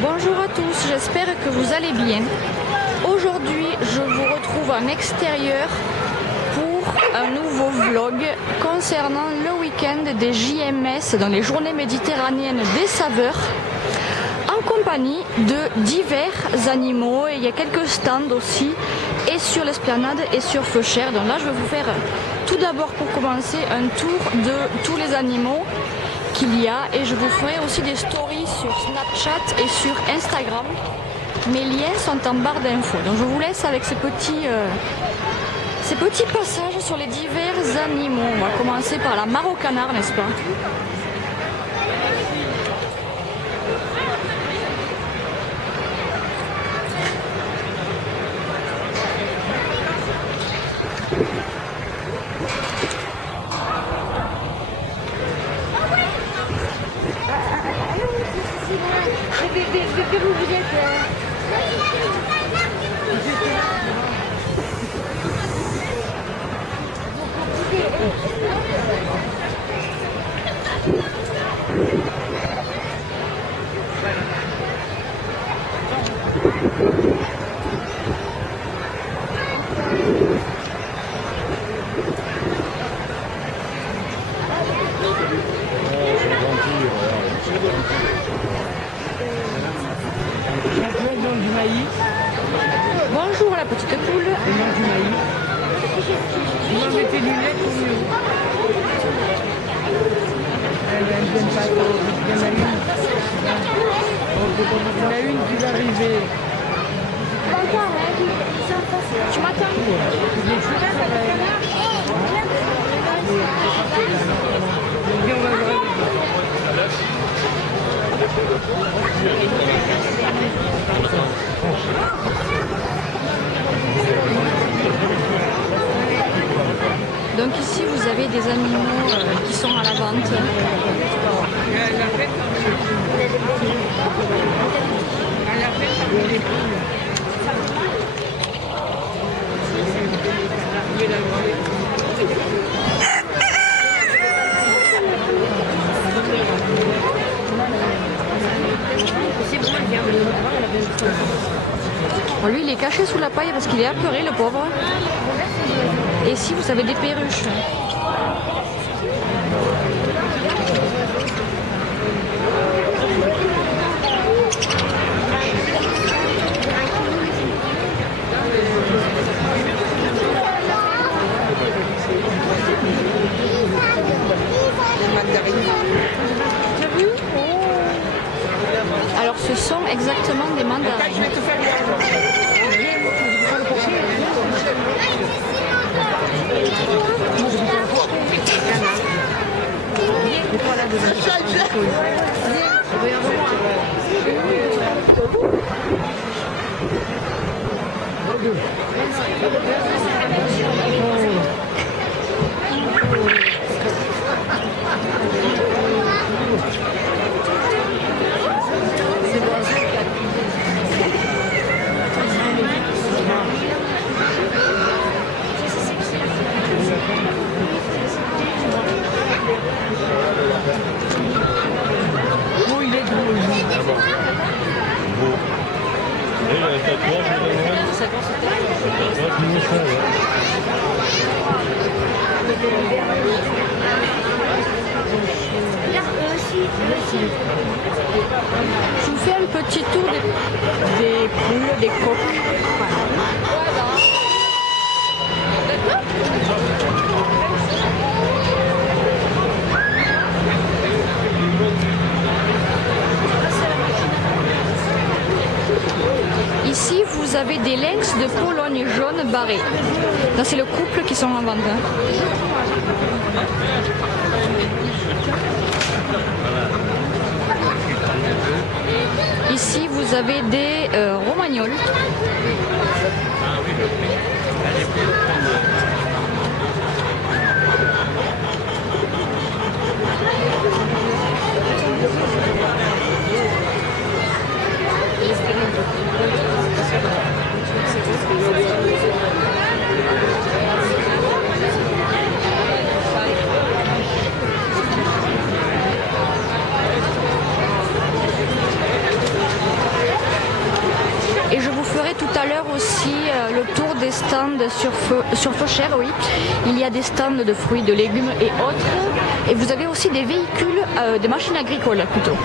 Bonjour à tous, j'espère que vous allez bien. Aujourd'hui, je vous retrouve en extérieur pour un nouveau vlog concernant le week-end des JMS dans les Journées méditerranéennes des saveurs, en compagnie de divers animaux. Et il y a quelques stands aussi, et sur l'esplanade et sur Feuchères. Donc là, je vais vous faire tout d'abord, pour commencer, un tour de tous les animaux qu'il y a, et je vous ferai aussi des stories sur Snapchat et sur Instagram. Mes liens sont en barre d'infos. Donc je vous laisse avec ces petits passages sur les divers animaux. On va commencer par la mare au canard, n'est-ce pas? Bonjour la petite poule. Je mange du maïs. Vous mettez du lait pour mieux. Elle n'aime pas trop. Il y en a une. Il y en a une qui va arriver. Tu m'attends? Donc ici vous avez des animaux qui sont à la vente. Bon, lui il est caché sous la paille parce qu'il est apeuré, le pauvre. Et ici vous avez des perruches. Alors ce sont exactement des mandarines. Je vous fais un petit tour des poules, des coqs. Ici, vous avez des lynx de Pologne jaune barrés. Là, c'est le couple qui sont en vente. Ici, vous avez des romagnols. ferai tout à l'heure aussi le tour des stands sur Feuchères, oui. Il y a des stands de fruits, de légumes et autres. Et vous avez aussi des véhicules, des machines agricoles plutôt.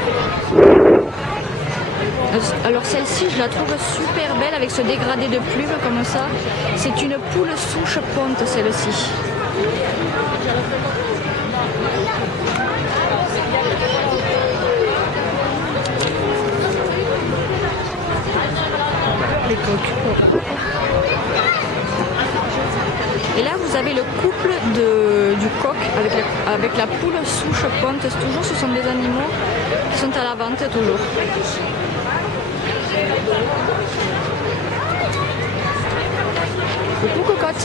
Alors celle-ci, je la trouve super belle avec ce dégradé de plumes comme ça. C'est une poule souche ponte celle-ci. Les coques. Et là vous avez le couple du coq avec la poule souche ponte. Toujours, ce sont des animaux qui sont à la vente toujours. Coucou cocotte.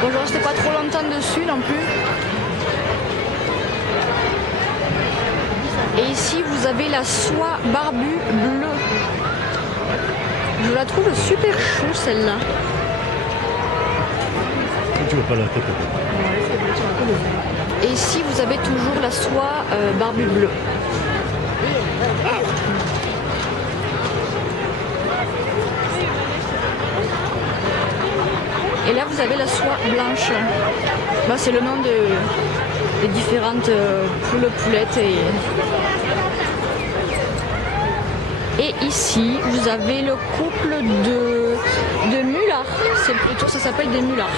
Bon, je restais pas trop longtemps dessus non plus. Et ici vous avez la soie barbue bleue. Je la trouve super chou celle-là. Tu veux pas la tête. Et ici vous avez toujours la soie barbue bleue. Et là vous avez la soie blanche. Bah, c'est le nom des différentes poules, poulettes. Et ici vous avez le couple de mulards. C'est plutôt, ça s'appelle des mulards.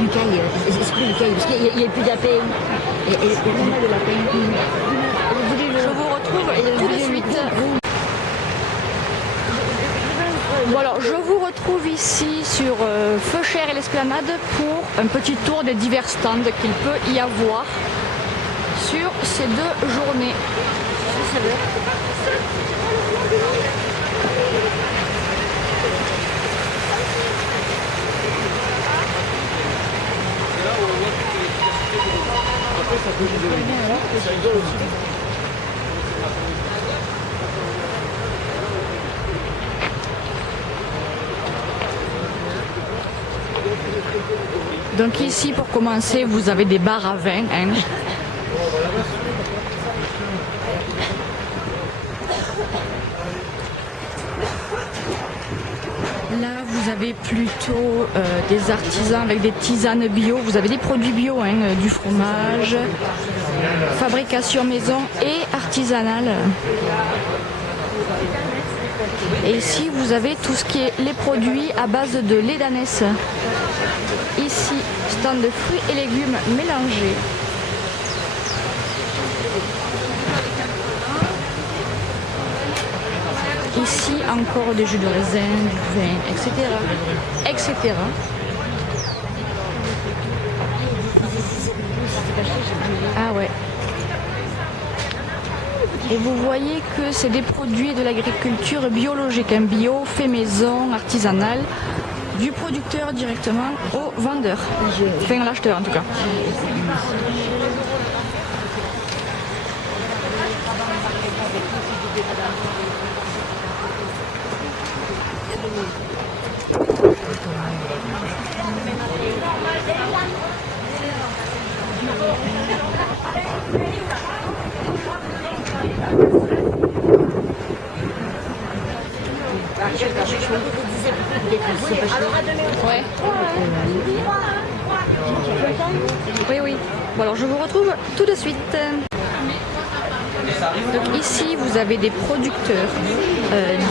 L'ucaille, c'est quoi l'ucaille? Parce qu'il n'y a plus d'appel. Je vous retrouve tout de suite. Bon alors, je vous retrouve ici sur Feuchères et l'Esplanade pour un petit tour des divers stands qu'il peut y avoir sur ces 2 journées. Donc ici, pour commencer, vous avez des bars à vin. Hein. Là, vous avez plutôt des artisans avec des tisanes bio. Vous avez des produits bio, hein, du fromage, fabrication maison et artisanale. Et ici, vous avez tout ce qui est les produits à base de lait d'ânesse. Ici, stand de fruits et légumes mélangés. Ici, encore des jus de raisin, du vin, etc. etc. Ah ouais. Et vous voyez que c'est des produits de l'agriculture biologique, un bio, fait maison, artisanal, du producteur directement au vendeur, enfin à l'acheteur en tout cas. Ouais. Oui, oui. Bon, alors je vous retrouve tout de suite. Donc ici, vous avez des producteurs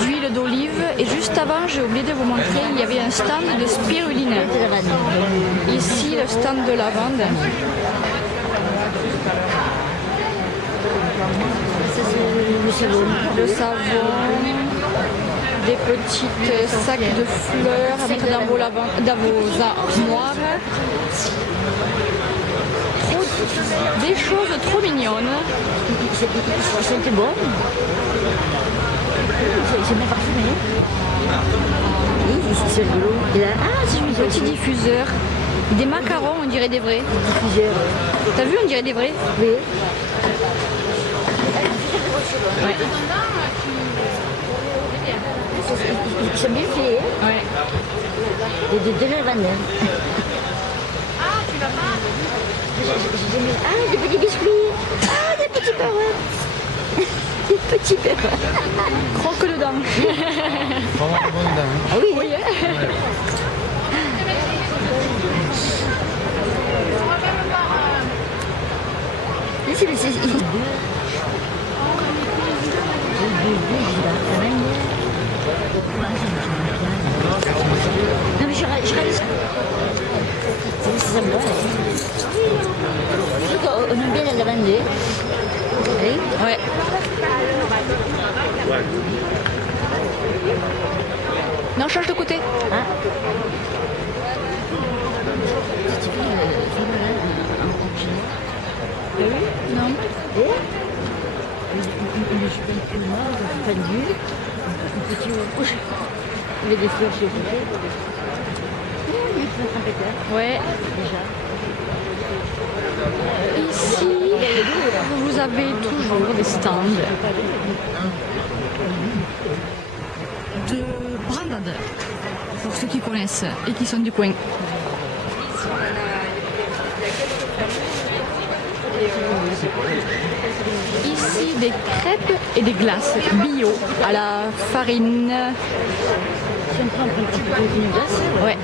d'huile d'olive. Et juste avant, j'ai oublié de vous montrer, il y avait un stand de spiruline. Ici, le stand de lavande. Le savon. Des petites sacs de fleurs à mettre dans vos armoires. Des choses trop mignonnes. C'était bon. C'est bien parfumé. Oui, c'est rigolo. C'est un petit diffuseur. Des macarons, on dirait des vrais. Diffuseur. T'as vu, on dirait des vrais? Oui. Ouais. ils sont bien faits. Hein. Ouais. Et de lavande. Ah, des petits biscuits. Ah, des petits perroins. Des petits perroins. Croque dedans. Ah oui, Oui, hein. c'est non mais je réalise. C'est sympa. On aime bien la lavande. Oui. Ouais. Non, change de côté. Ah. Non. Une jupe noire, fendue, un petit rouge. Il y a des fleurs chez vous. Ouais. Déjà. Ici, vous avez toujours des stands de brandade, pour ceux qui connaissent et qui sont du coin. Ici, des crêpes et des glaces bio à la farine. Si on prend un petit peu de glace, Ouais.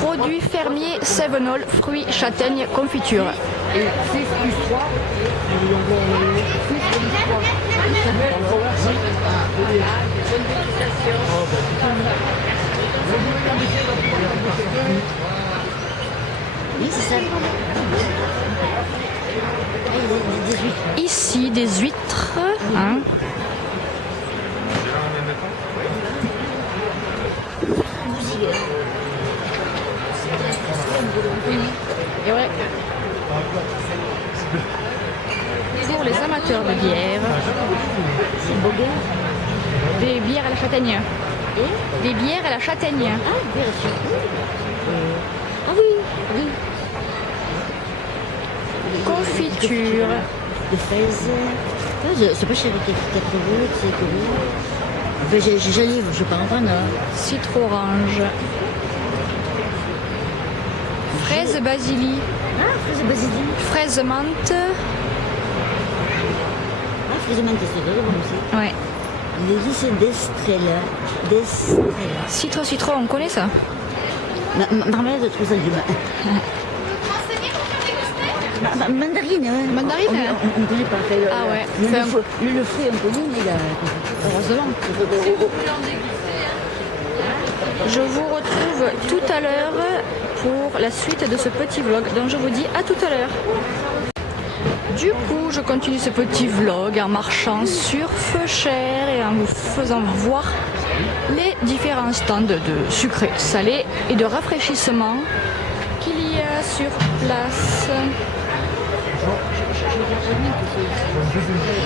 Produits fermiers, Sevenol, fruits, châtaignes, confiture. Et 6 plus 3. oui, c'est ça. Ici, des huîtres. Hein. Et ouais. Pour les amateurs de bière, des bières à la châtaigne. Des bières à la châtaigne. Ah, bien sûr. Ah oui, oui. Confiture. Des fraises. Ah, c'est pas cher, 4 euros, 5 euros. Enfin, j'allais, je pars en prendre. Citron-orange. Fraise basilic. Ah, fraises basilic. Fraise menthe. Ah, fraises menthe, c'est très bon aussi. Ouais. L'église d'Estrella. D'Estrella. Citron, on connaît ça. Marmelade de trois légumes. Mandarine, hein. Mandarine, On ne connaît pas. Ah ouais. Le fruit, on connaît, mais Heureusement. Je vous retrouve tout à l'heure pour la suite de ce petit vlog. Donc je vous dis à tout à l'heure. Du coup, je continue ce petit vlog en marchant sur Feuchères et en vous faisant voir les différents stands de sucré, salé et de rafraîchissement qu'il y a sur place.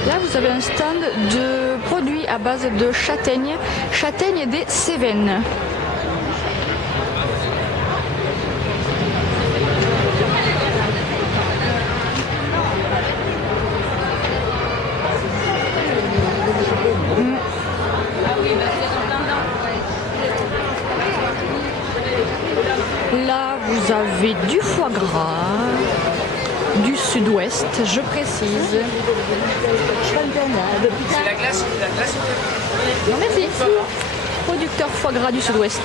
Là, vous avez un stand de produits à base de châtaigne des Cévennes. Là, vous avez du foie gras, du sud-ouest, je précise. C'est la glace. Non, merci. Producteur foie gras du sud-ouest.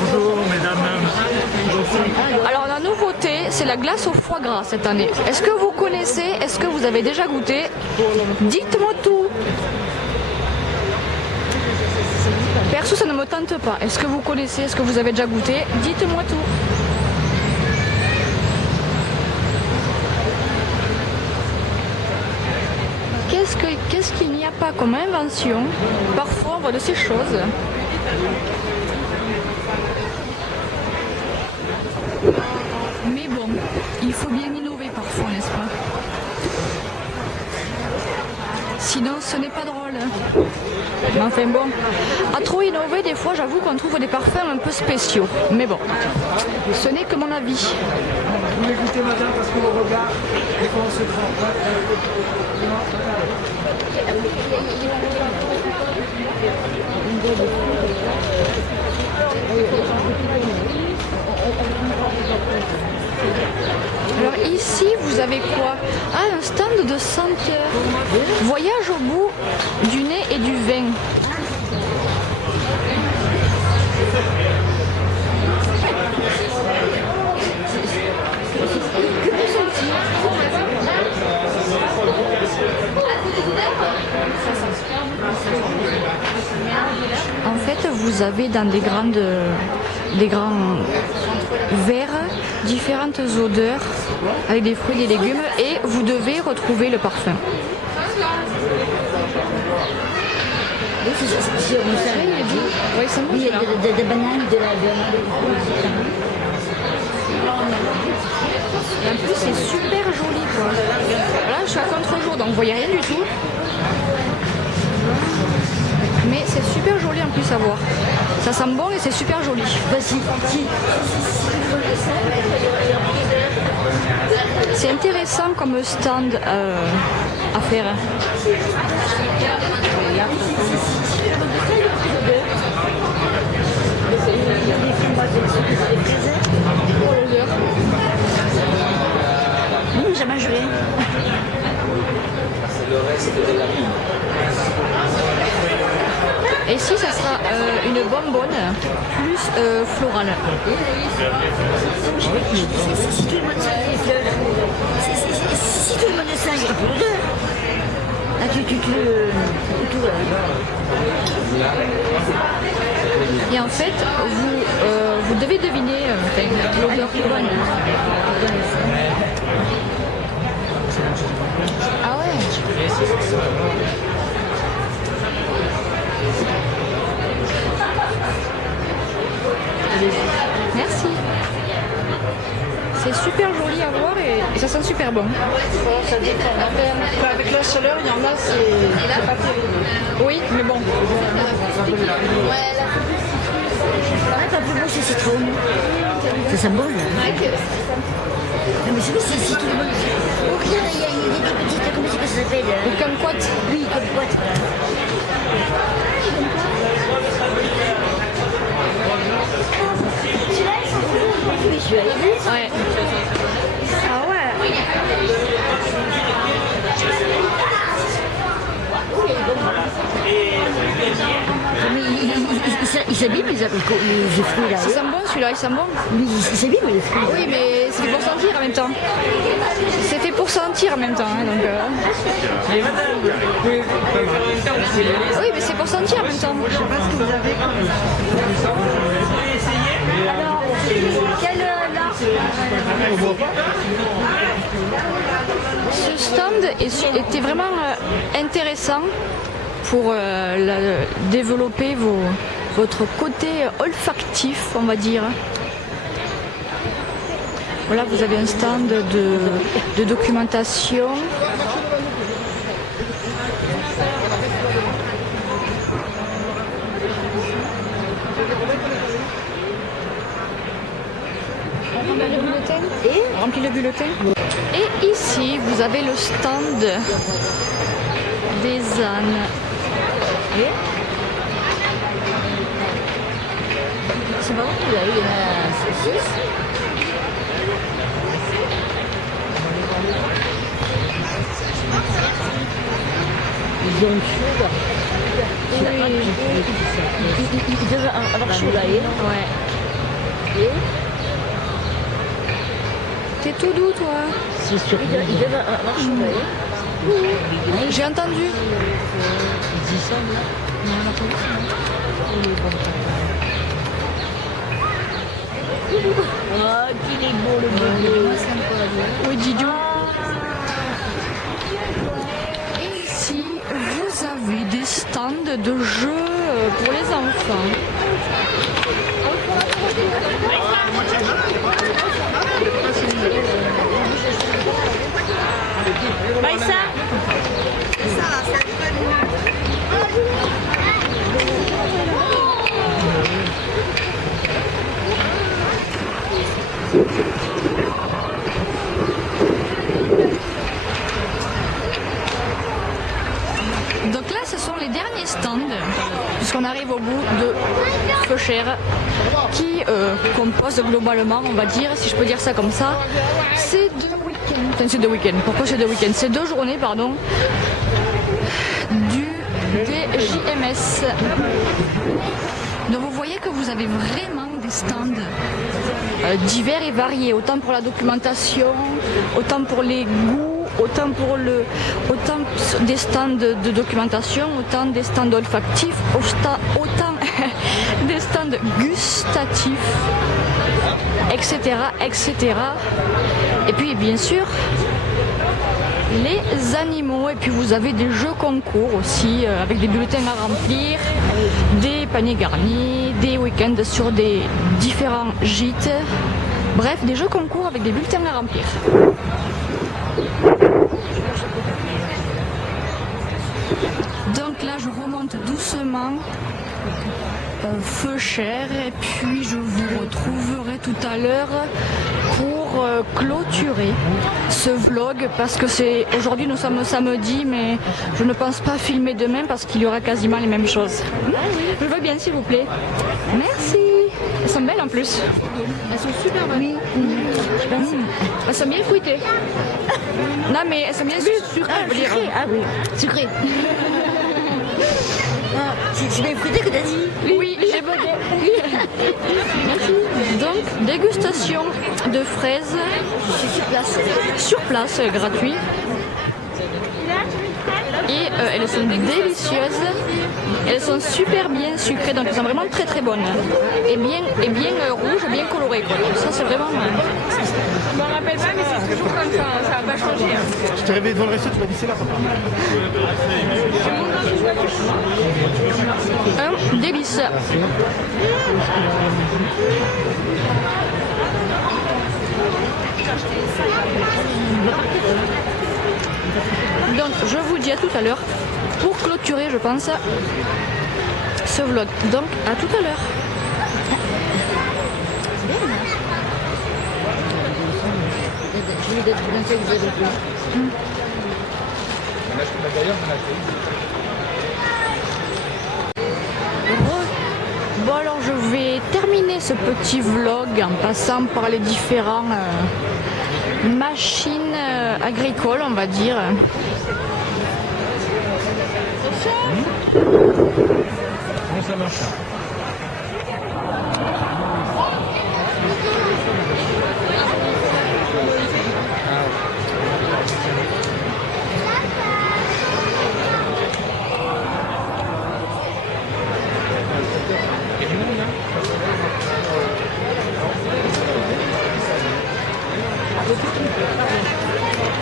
Bonjour mesdames. Alors la nouveauté, c'est la glace au foie gras cette année. Est-ce que vous connaissez? Est-ce que vous avez déjà goûté? Dites-moi tout. Perso, ça ne me tente pas. Est-ce que vous connaissez? Est-ce que vous avez déjà goûté? Dites-moi tout. Qu'est-ce qu'il n'y a pas comme invention? Parfois, on voit de ces choses. Mais bon, il faut bien innover parfois, n'est-ce pas? Sinon, ce n'est pas drôle. Mais enfin bon, à trop innover, des fois, j'avoue qu'on trouve des parfums un peu spéciaux. Mais bon, ce n'est que mon avis. Vous voulez goûter madame parce que vos regards, dès qu'on se prend. Alors ici, vous avez quoi? Ah, un stand de senteurs. Voyage au bout du nez et du vin. En fait, vous avez dans des grands verres différentes odeurs avec des fruits et des légumes et vous devez retrouver le parfum. Oui, c'est on savait, il a dit. Oui, c'est bon. Oui, il y a des bananes, de la Et en plus, c'est super joli, quoi. Là, je suis à contre-jour, donc vous voyez rien du tout. Mais c'est super joli en plus à voir. Ça sent bon et c'est super joli. Vas-y, C'est intéressant comme stand à faire. j'ai mangé. Et ici, ça sera une bonbonne plus florale. Si tout le monde sent les fleurs, si tout le monde sent, il n'y a plus d'odeur. Là, tout, Et en fait, vous devez deviner l'odeur plus bonne. Ah ouais. Merci. C'est super joli à voir et ça sent super bon. Ça dépend. Avec la chaleur, il y en a, c'est pas terrible. Oui, mais bon. pas plus bon, c'est citron. Ça sent bon, là. Non, mais c'est vrai, c'est citron. Oh, regarde, il y a des petites, comment c'est que ça s'appelle? Kumquat. Oui, kumquat. Celui-là, ils sont trop. Oui, celui-là, il est Ouais. Ah ouais. Mais il s'abîme les fruits là. Ça sent bon celui-là, il sent bon. Mais il s'abîme les fruits. Oui, mais c'est fait pour sentir en même temps. C'est fait pour sentir en même temps. Hein, donc, Oui, mais c'est pour sentir en même temps. Je sais pas ce que vous avez comme. Alors, quel là? Ce stand était vraiment intéressant pour développer votre côté olfactif, on va dire. Voilà, vous avez un stand de documentation. Remplis le bulletin. Et ici, vous avez le stand des ânes. C'est marrant, il y en a 6. Ils ont chaud. Ils doivent avoir chaud là. Ouais. Et T'es tout doux, toi. c'est sûr. Ils doivent avoir chaud là. J'ai entendu. Ils disent ça là. Non, on a pas vu ça. Oh, qu'il est beau le bébé. Oui, Didiou. Et ici, vous avez des stands de jeux pour les enfants. Maïssa. dernier stand, puisqu'on arrive au bout de Feu Cher, qui compose globalement, on va dire, si je peux dire ça comme ça, c'est 2 week-ends. Enfin, c'est 2 week-ends. Pourquoi c'est 2 week-ends? C'est 2 journées, pardon, des JMS. Donc vous voyez que vous avez vraiment des stands divers et variés, autant pour la documentation, autant pour les goûts, autant des stands de documentation, autant des stands olfactifs, autant des stands gustatifs, etc., etc. Et puis bien sûr les animaux, et puis vous avez des jeux concours aussi avec des bulletins à remplir, des paniers garnis, des week-ends sur des différents gîtes, bref des jeux concours avec des bulletins à remplir. Donc là je remonte doucement Feu Cher, et puis je vous retrouverai tout à l'heure pour clôturer ce vlog, parce que c'est aujourd'hui, nous sommes samedi, mais je ne pense pas filmer demain parce qu'il y aura quasiment les mêmes choses. Je veux bien, s'il vous plaît. Merci. Elles sont belles en plus. Elles sont super bonnes. Oui. Elles sont bien fruitées. Non mais elles sont bien sucrées, je veux dire. Ah oui, sucré. C'est bien fruité que t'as dit. Oui, j'ai bugué. Merci. Donc, dégustation de fraises sur place, gratuit. Et elles sont délicieuses. Elles sont super bien sucrées, donc elles sont vraiment très très bonnes. Et bien rouges, bien colorées, quoi. Ça c'est vraiment... Je m'en rappelle pas, mais c'est toujours comme ça, ça va pas changer. Je t'ai réveillé devant le resto, tu m'as dit c'est là, papa. Un délice. Donc je vous dis à tout à l'heure pour clôturer, je pense, ce vlog. Donc à tout à l'heure. Je vais d'être bien fait que vous avez vu. Bon alors je vais terminer ce petit vlog en passant par les différents machines agricoles, on va dire. Comment ça marche ça?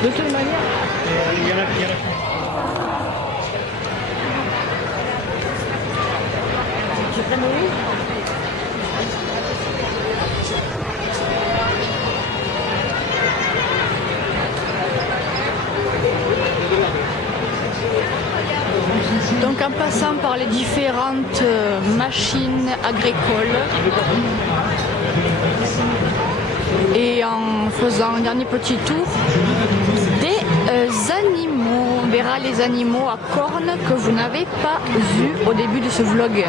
De toute manière, Il y en a. Je prends oui. donc en passant par les différentes machines agricoles et en faisant un dernier petit tour des animaux, on verra les animaux à cornes que vous n'avez pas vus au début de ce vlog.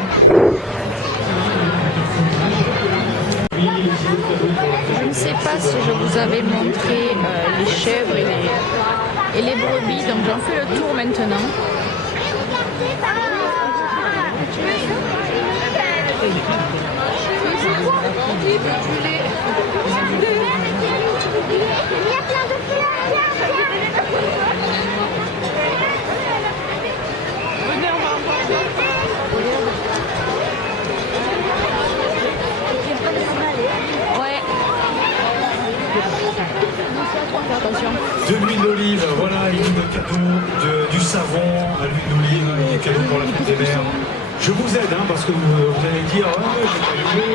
Je ne sais pas si je vous avais montré les chèvres et les brebis, donc j'en fais le tour maintenant. Ouais. Attention. De l'huile d'olive, voilà, il y a de cadeau, du savon, à l'huile d'olive, cadeau pour la fête des mères. Je vous aide, hein, parce que vous allez dire, oh, j'ai pas joué.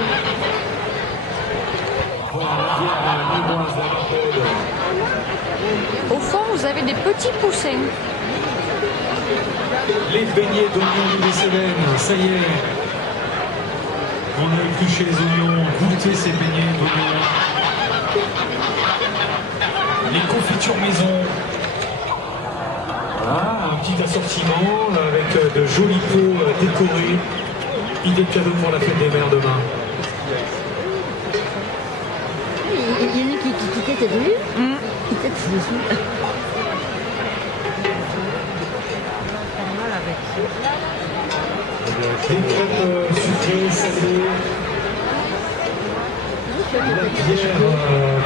Voilà, la bière limoise, la marmode. Au fond, vous avez des petits poussins. Les beignets d'oignons des Cévennes, ça y est. On a épluché les oignons, goûté ces beignets d'oignons. Les confitures maison. Voilà, un petit assortiment avec de jolis pots décorés. Idée de cadeau pour la fête des mères demain. Il y en a qui têtent, t'as vu? Qui têtent dessus. Des crêpes sucrées, salées. La bière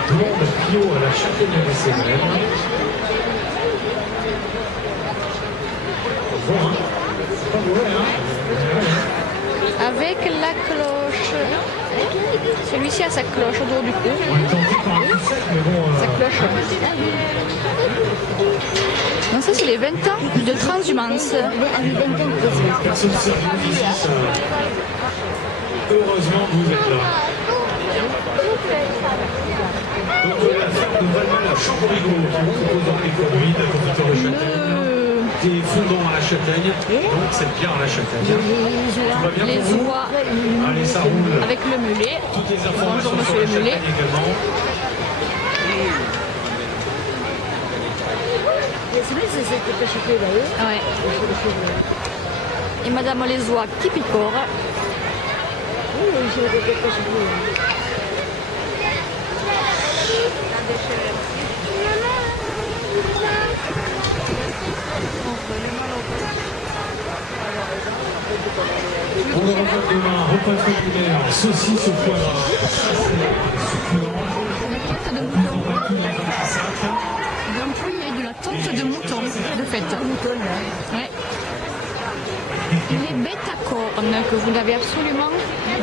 blonde bio à la châtaigne de Cévennes. Bon, hein? C'est pas mauvais, hein? Avec la cloche. Celui-ci a sa cloche autour du cou. On est tenté par un coup sec, mais bon. Sa cloche. Non, ça c'est les 20 ans de transhumance. Personne ne sert ici, ça. Heureusement que vous êtes là. Donc la ferme de Valmal à Chamborigo qui vous propose dans les conduits, la confiture de châtaigne, des fondants à la châtaigne, donc cette bière à la châtaigne. Tout va bien Les pour vous? oies Allez, ça roule. avec le mulet. Toutes les informations Bonjour, sur monsieur la le mulet. châtaigne également. C'est vrai, c'était pas chopé là-haut. Ouais. Et Madame les oies qui picore. Oui, je ne l'ai pas chopé. On le revoit demain, repas populaire, saucisse au foie gras, succulent, Donc oui, il y a de la tente de mouton de fête. Ouais. Les bêta-cornes que vous n'avez absolument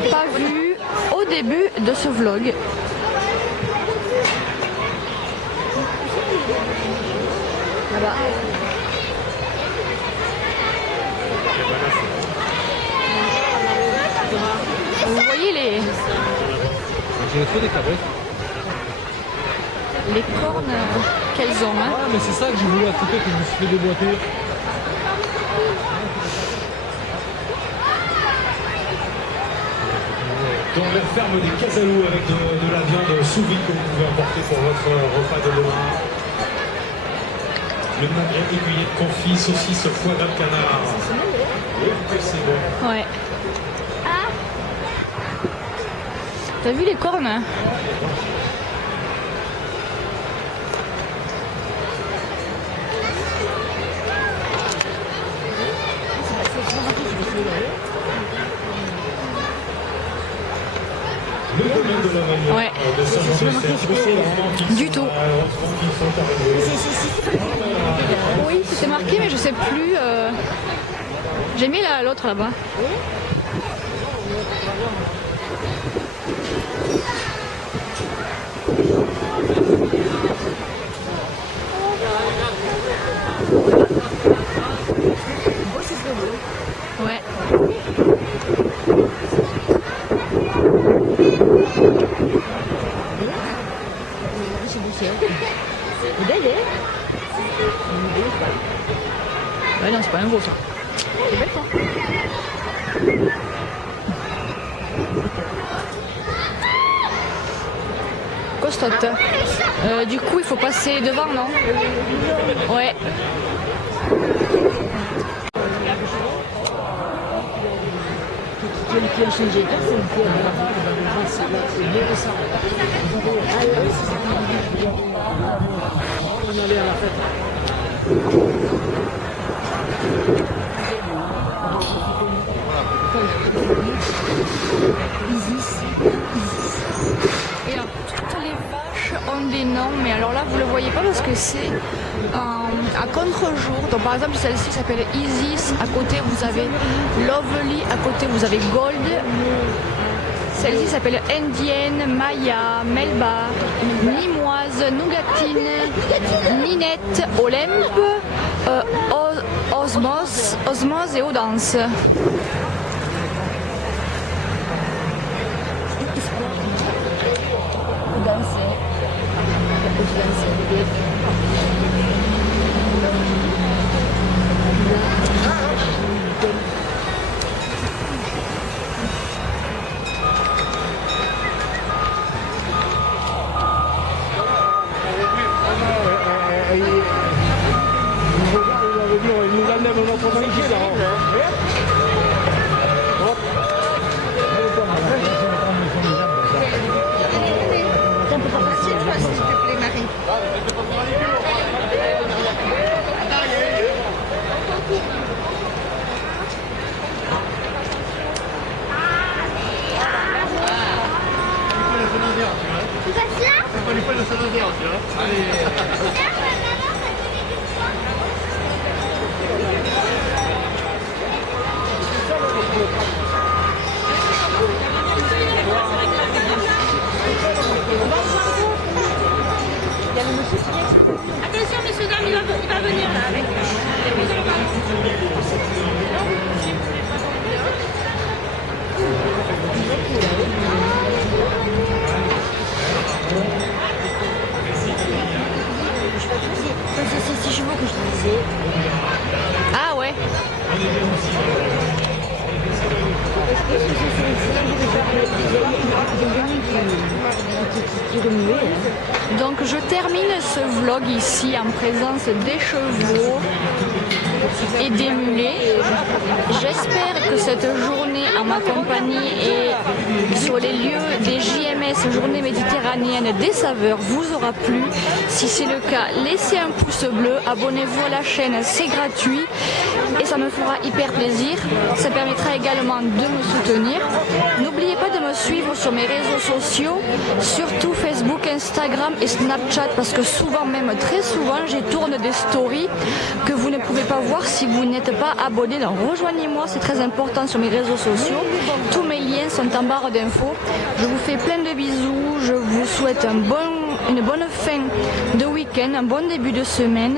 pas vu au début de ce vlog. Là-bas. Vous voyez J'ai trop des cabrettes. les cornes qu'elles ont. Hein. Ah, mais c'est ça que j'ai voulu attraper, que je me suis fait déboîter. dans la ferme des Casalous avec de la viande sous vide que vous pouvez emporter pour votre repas de demain. Le magret aiguillé de confit, saucisse, foie gras de canard. Oui, que c'est bon. Ouais. T'as vu les cornes hein? Le domaine de la Vallière, Ouais. de Saint-Jean-de-Serre, Du tout. Oui, c'était marqué, mais je sais plus. J'ai mis l'autre là-bas. Ouais. C'est belle, hein? Ouais, non, c'est pas un gros ça. C'est belle quoi. Costotte. Du coup, il faut passer devant, non? Ouais. Qui a changé personne qui c'est mieux que ça. On allait à la fête. Et alors, toutes les vaches ont des noms, mais alors là, vous le voyez pas parce que c'est à contre-jour. Donc, par exemple, celle-ci s'appelle Isis. À côté, vous avez Lovely. À côté, vous avez Gold. Celle-ci s'appelle Indienne, Maya, Melba, Nimoise, Nougatine, Ninette, Olympe, Osmose et Odance. Attention, messieurs, dames, il va venir là avec. C'est 6 chevaux que je te disais. Ah ouais. Donc je termine ce vlog ici en présence des chevaux et des mulets. J'espère que cette journée en ma compagnie et sur les lieux des JMS, Journée méditerranéenne des saveurs, vous aura plu. Si c'est le cas, laissez un pouce bleu, abonnez-vous à la chaîne, c'est gratuit et ça me fera hyper plaisir. Ça permettra également de me soutenir. N'oubliez pas de me suivre sur mes réseaux sociaux, surtout Facebook, Instagram et Snapchat, parce que souvent, même très souvent, j'y tourne des stories que vous ne pouvez pas voir si vous n'êtes pas abonné. Donc rejoignez-moi, c'est très important sur mes réseaux sociaux. Tous mes liens sont en barre d'infos. Je vous fais plein de bisous, je vous souhaite une bonne fin de week-end, un bon début de semaine.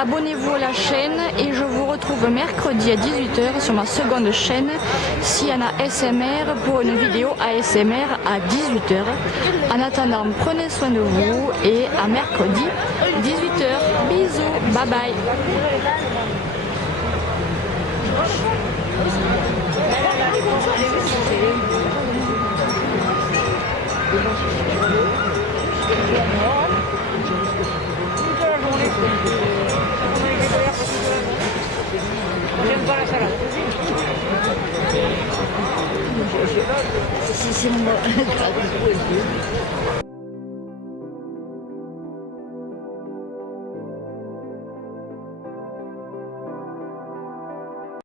Abonnez-vous à la chaîne et je vous retrouve mercredi à 18h sur ma seconde chaîne, Siana SMR, pour une vidéo ASMR à 18h. En attendant, prenez soin de vous et à mercredi 18h. Bisous, bye bye. C'est mon